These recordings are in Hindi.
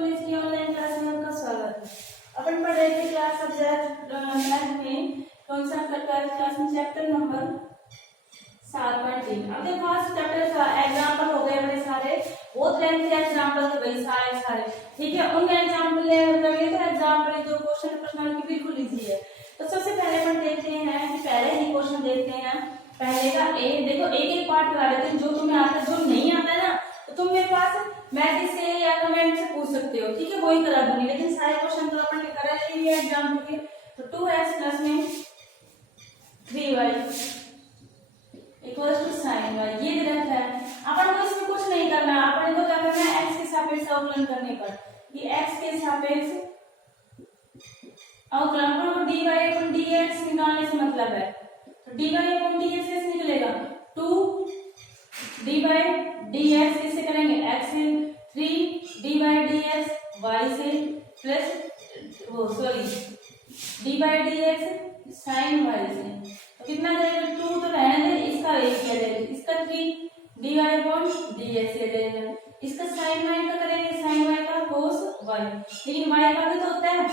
कॉलेज की ऑनलाइन क्लास में आपका स्वागत है। अपन पढ़ रहे थे क्लास सब्जेक्ट मैथ में कौन सा क्लास में चैप्टर नंबर 7.3। अब देखो आज चैप्टर का एग्जांपल हो गए बड़े सारे, बहुत लेंथी एग्जांपल थे भाई सारे सारे, ठीक है। उनके एग्जांपल ले रहे तो एग्जांपल जो क्वेश्चन प्रश्न की बिल्कुल इजी है। तो सबसे पहले अपन देखते हैं कि पहले ही क्वेश्चन देखते हैं पहले का ए। देखो एक एक पार्ट करा देते हैं, जो तुम्हें आता है जो नहीं आता है ना तो तुम मेरे पास मैसेज से या कमेंट से पूछ सकते हो, ठीक है, वही करा दूंगी। लेकिन सारे क्वेश्चन तो अपन ने करा लिए एग्जाम के। तो 2x प्लस में 3y equals to sin y ये दे रखा है। अपन को इसमें कुछ नहीं करना, अपन को क्या करना है x के सापेक्ष अवकलन करने पर। ये x के सापेक्ष अवकलन पर dy अपन dx निकालने से मतलब है। तो dy अपन dx कैसे निकलेगा, 2 dy dx किससे करेंगे, x से, 3 dy dx y से प्लस वो sorry dy dx sin y से। तो कितना जाएगा, 2 तो रहने दे, इसका एक किया जाएगा, इसका 3 dy अपॉन dx किया जाएगा, इसका sin y का करेंगे, sin y का cos y। लेकिन y का भी तो होता है,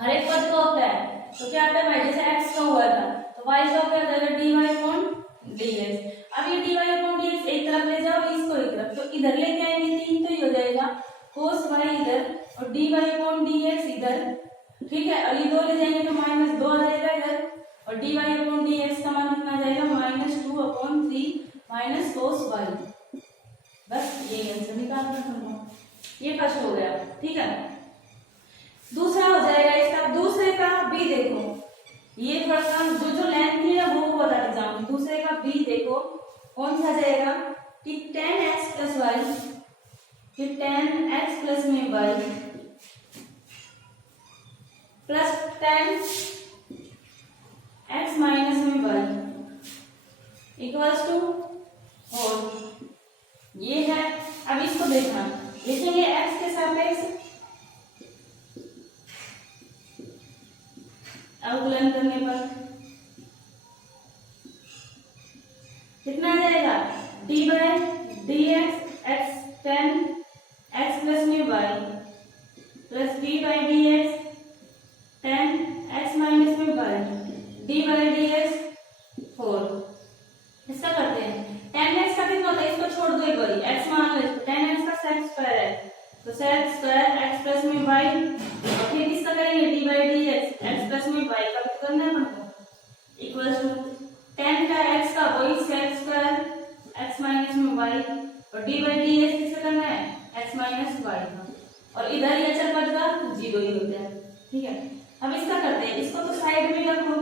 हर एक पद का होता है। तो क्या आता है भाई, जैसे x का हुआ था तो y का क्या जाएगा, dy अपॉन dx। अब ये dy अपॉन dx एक तरफ ले जाओ, इसको एक तरफ, तो इधर लेके आएंगे 3 तो ये हो जाएगा cos y इधर और dy अपॉन dx इधर, ठीक है। और ये 2 ले जाएंगे तो -2 आ जाएगा इधर, और dy अपॉन dx का मान कितना जाएगा, -2 अपॉन 3 cos y। बस ये आंसर निकालना तुमको, ये फर्स्ट हो गया, ठीक है। दूसरा हो जाएगा इसका, दूसरे का बी देखो, ये थोड़ा सा जो लेंथ थी ना वो बताते जाऊंगी। दूसरे का बी देखो कौन सा जाएगा कि 10x प्लस y, कि 10x प्लस में y प्लस 10x माइनस में y इक्वल्स टू 4। ये है। अब इसको देखना, लिखेंगे x के सापेक्ष अवकलन करने पर कितना आ जाएगा, dy dx x 10x plus में y plus dy dx 10x minus में y dy dx 4। इसका करते हैं 10x का कितना होता है, इसको छोड़ दो एक बार, x मान लो, 10x का sec स्क्वायर है तो sec स्क्वायर x प्लस में y, और फिर इसका करेंगे dy dx x प्लस में y का तो करना है हमको इक्वल्स टू 10 का x का वही sec स्क्वायर x माइनस में y और dy dx किससे करना है, x माइनस y का, और इधर ये अचर पद का 0 ही होता है, ठीक है। अब इसका करते हैं, इसको तो साइड में रखो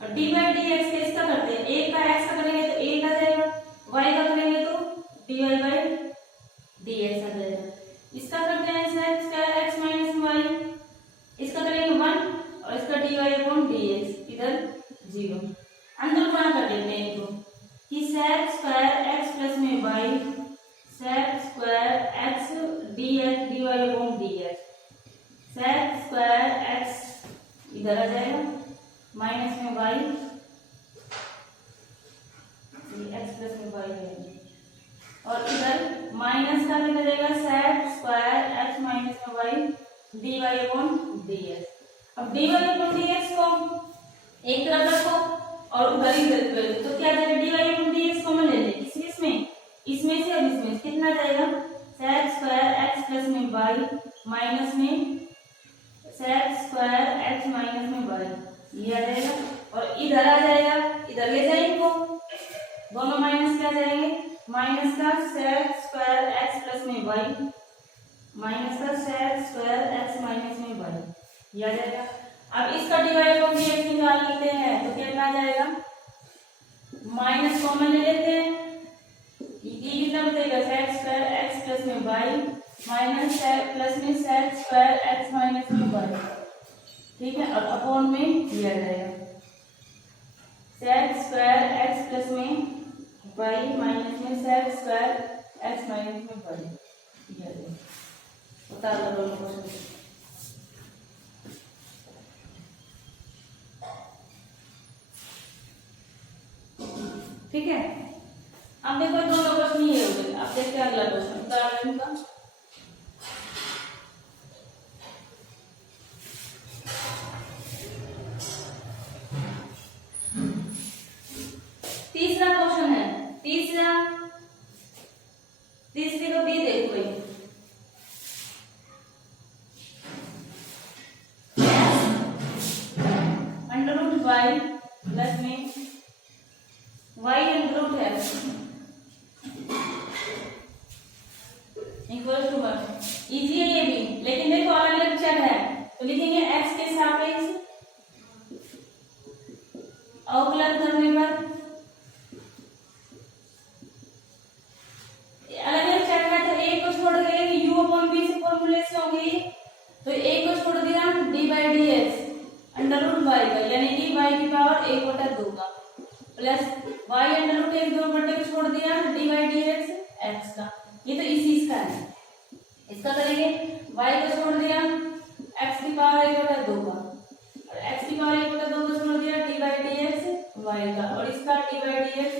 और dy dx के इसका करते हैं, a का x का करेंगे तो a का जाएगा, y का करेंगे तो dy dx आ जाएगा। इसका करते हैं sec square x minus y, इसका करेंगे 1 और इसका dy अपॉन dx इधर 0। अंदर गुणा कर देते हैं इनको कि sec स्क्वायर x प्लस में y sec square x dx dy upon dx sec square x इधर आ जाएगा माइनस में y x प्लस में y है, और इधर माइनस का कितना जाएगा, sec स्क्वायर x माइनस में y dy अपॉन dx। अब dy अपॉन dx को एक तरफ रखो और उधर ही रखो, तो क्या जाएगा, dy अपॉन dx कॉमन ले लें, इसमें से और इसमें कितना जाएगा, sec स्क्वायर x प्लस में y माइनस में sec स्क्वायर x माइनस में y ये आ जाएगा, और इधर आ जाएगा, इधर ले जाएंगे इनको, दोनों माइनस क्या जाएंगे, माइनस का sec स्क्वायर x प्लस में y माइनस का sec स्क्वायर x माइनस में y ये आ जाएगा। अब इसका dy अपॉन dx निकाल लेते हैं तो कितना आ जाएगा, माइनस कॉमन ले लेते हैं, ये कितना बचेगा, sec स्क्वायर x प्लस में y माइनस प्लस में sec स्क्वायर x माइनस में y, ठीक है, और अपॉन में दिया जाएगा sec स्क्वायर x प्लस में y माइनस में sec स्क्वायर x माइनस में y दिया जाएगा। बता दो दोनों क्वेश्चन, ठीक है। अब देखो दोनों प्रश्न ये हो गए। अब देखते हैं अगला क्वेश्चन, उदाहरण का तीसरा क्वेश्चन है, तीसरी को बी देखो भाई, अंडर रूट वाई प्लस में Y under root X equal to 1। Easy है ये भी, लेकिन देखो अलग अलग चर है तो लिखेंगे एक्स के सापेक्ष अवकलन करने पर अलग अलग चर है तो एक को छोड़ के यू अपॉन बी से फॉर्मूले से होंगे, तो एक को छोड़ दिया D by D x under root Y का, यानी कि वाई की पावर 1/2 का प्लस वाई अंडर रूट 1/2 को छोड़ दिया D by D x x का, ये तो इसी का है। इसका करेंगे y को छोड़ दिया x की पावर 1/2 का और x की पावर 1/2 को छोड़ दिया d by D X Y का और इसका d बाई डी एक्स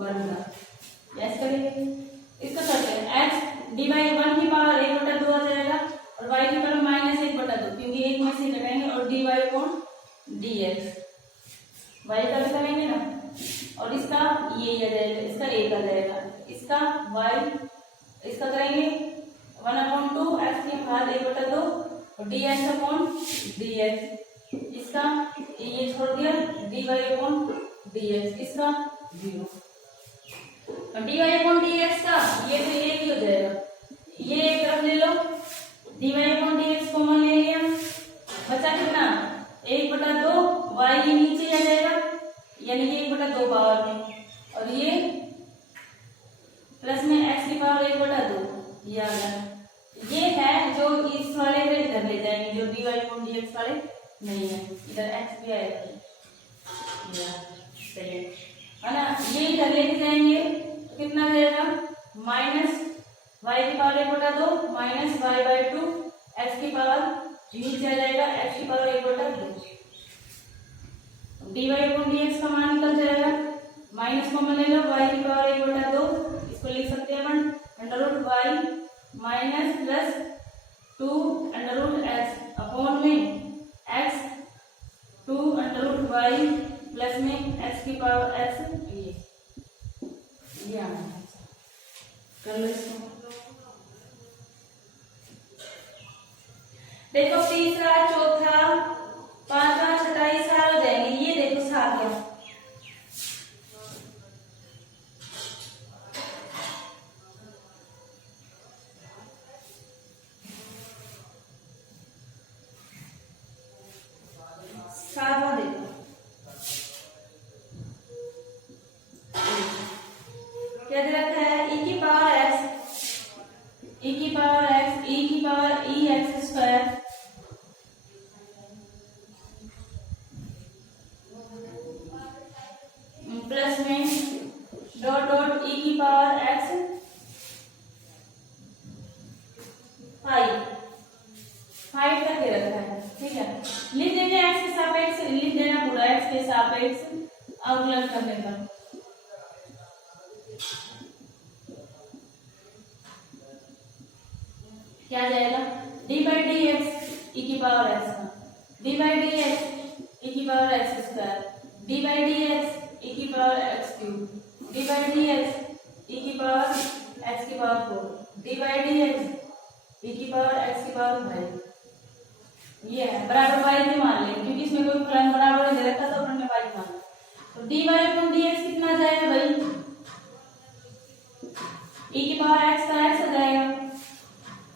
1 का। यस करेंगे, इसका करते हैं x d बाई 1 की पावर 1/2 आ जाएगा और y की पावर -1/2 क्योंकि एक में से घटाएंगे और dy अपॉन dx y का भी करेंगे ना और इसका ये आ जाएगा, इसका 1 आ जाएगा, इसका y इसका करेंगे 1/2 x की घात 1/2 और dx अपॉन dx, इसका ये छोड़ दिया dy अपॉन dx, इसका 0 और dy अपॉन dx का ये तो एक ही हो जाएगा, ये एक तरफ ले लो, dy अपॉन dx कॉमन ले लिया, बचा कितना 1/2 y ये नीचे आ जाएगा यानी कि 1/2 पावर में और ये प्लस में x की पावर 1/2 ये आ गया। ये है जो इस वाले में इधर ले जाएंगे, जो dy अपॉन dx वाले नहीं है, इधर x भी आएगा सही है ना, ये इधर लेके जाएंगे तो कितना जाएगा माइनस y की पावर 1/2 माइनस y/2 x की पावर नीचे आ जाएगा x की पावर 1/2 dy अपॉन dx का मान निकल जाएगा, माइनस कॉमन ले लो y की पावर 1/2, इसको लिख सकते हैं अपन under root y minus plus 2 under root x upon में x 2 under root y plus में x की पावर x ये कर लो इसको। देखो तीसरा चौथा पांचवा छठा ये सारे हो जाएंगे, ये देखो साथ गया सातवां देखो क्या दे रखा है e की पावर x e की पावर x e की power e x square plus में डॉट डॉट e की पावर x 5 तक दे रखा है, ठीक है। लिख देंगे x के सापेक्ष, लिख देना पूरा x के सापेक्ष अवकलन करने पर क्या जाएगा d by D x e की पावर x का, d by D x e की power x square, d by D x e की power x cube, d by D x e की पावर x की power 4, d by D x e की पावर x की पावर 5, ये है बराबर y भी मान लेंगे क्योंकि इसमें कोई फलन बराबर दे रखा तो अपन ने y मान लिया, तो dy अपॉन dx कितना जाएगा भाई e की पावर x का x आ जाएगा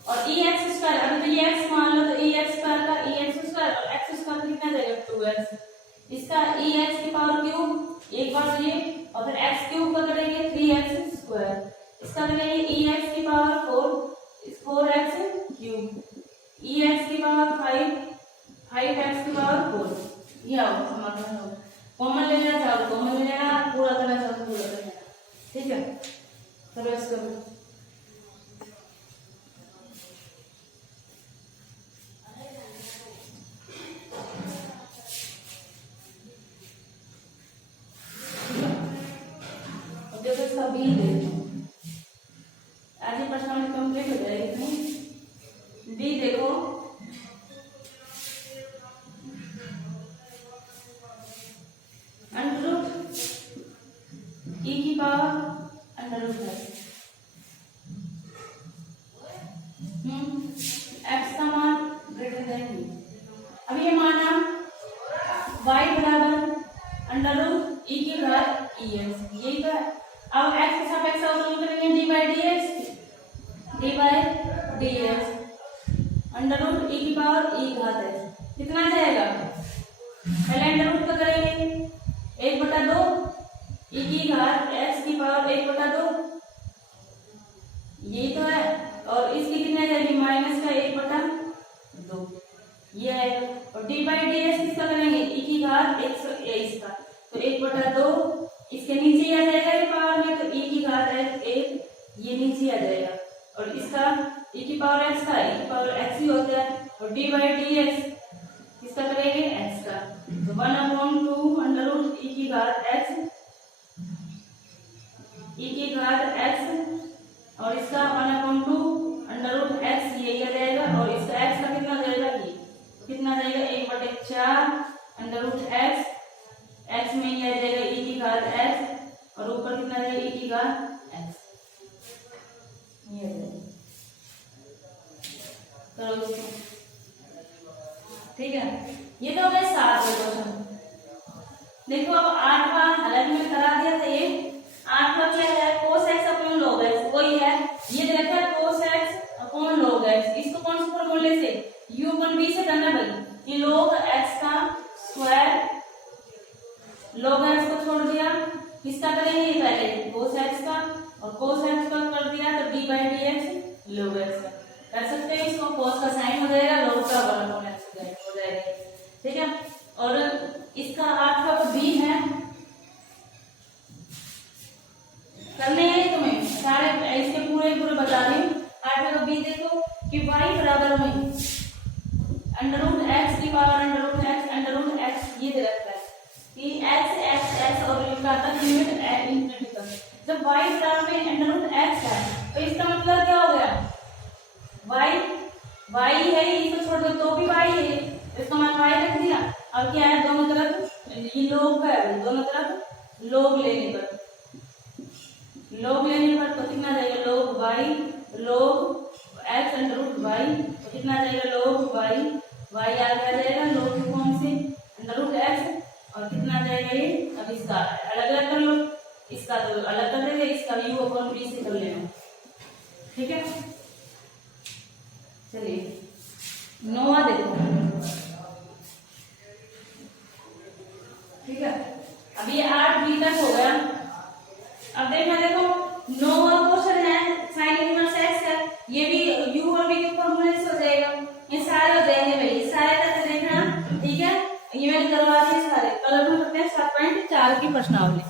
और e x स्क्वायर, अगर तो ये x मान लो तो e x स्क्वायर का e x स्क्वायर और x स्क्वायर कितना जाएगा 2x, इसका e x की पावर क्यूब एक बार ये और फिर x क्यूब का करेंगे 3x स्क्वायर, इसका करेंगे e x की power 4x cube, e x की पावर 5x की पावर 4, ये आओ समाधान हो, कॉमन ले लेना चाहो कॉमन ले लेना, पूरा करना चाहो पूरा कर लेना, ठीक है। चलो इसको देखो इसका बी देखो, आज ये प्रश्न कंप्लीट हो जाएगी नहीं। बी देखो ई की पावर अंडर रूट है एक्स का मान ग्रेटर देन बी। अब ये माना y बराबर अंडर रूट ई की घात ई एक्स, यही तो है। अब x के सापेक्ष अवकलन करेंगे d by D x under root e की पावर ई घात एक्स, कितना जाएगा? पहले अंडर रूट का करेंगे 1/2 ई की घात एक्स की पावर 1/2, यही तो है। और इसकी कितना जाएगी? माइनस का 1/2 ये आएगा। और डी बाई डी एक्स किसका करेंगे? ई की घात इसका, तो 1/2 इसके नीचे ही आ जाएगा ये पावर में, तो ई की घात एक ये नीचे आ जाएगा। और इसका ई की पावर एक्स का ई की पावर एक्स ही होता है। और डी बाई डी एक्स किसका करेंगे? एक्स का, तो 1/2 अंडर रूट ई की घात एक्स और इसका 1/2 अंडर रूट एक्स यही आ जाएगा। और इसका एक्स का कितना जाएगा? ये कितना जाएगा? 1/4 अंडर रूट एक्स में ही आ जाएगा ई की घात एक्स और ऊपर कितना जाएगा? ई की घात एक्स, ये आ जाएगा। करो इसको, ठीक है। ये तो हो गए 7 क्वेश्चन। देखो अब 8वां हालांकि मैंने करा दिया था, ये 8वां क्या है? cos x upon log x, वही है ये दे रखा है cos x upon log x। इसको कौन से फॉर्मूले से? u अपॉन v से करना भाई। ये log x का स्क्वायर, log x को छोड़ दिया, किसका करेंगे? पहले cos x का, और cos x का कर दिया तो d by D x log x का कर सकते हैं। इसको cos का साइन हो जाएगा, log का 1/x हो जाएगा, ठीक है। और इसका 8वां का b है, करने हैं तुम्हें सारे इसके पूरे बता रही हूँ। 8वां का b देखो कि y बराबर में अंडर रूट एक्स की पावर अंडर रूट एक्स ये दे रखा है कि x और लिखा था लिमिट इंफिनिटी तक। जब y बराबर में अंडर रूट एक्स है तो इसका मतलब क्या हो गया? y है, इसको छोड़ दो तो भी y है, इसका मान y रख दिया। अब क्या है? दोनों तरफ ये log का है, दोनों तरफ log लेने पर तो कितना जाएगा? log x under root y, तो कितना जाएगा? log y आगे आ जाएगा log की फॉर्म से अंडर रूट x, और कितना जाएगा ये? अब इसका अलग कर लो, इसका तो अलग कर देंगे, इसका u अपॉन v से कर लेना, ठीक है। चलिए 9वां देखो, ठीक है। अब ये 8b तक हो गया। अब देखो 9वां क्वेश्चन है sin इनवर्स x है, ये भी u और v के फॉर्मूले से हो जाएगा, ये सारे हो जाएंगे भाई, सारे तक देखना, ठीक है। ये मैंने करवा दिए सारे। कलर में करते हैं 7.4 की प्रश्नावली।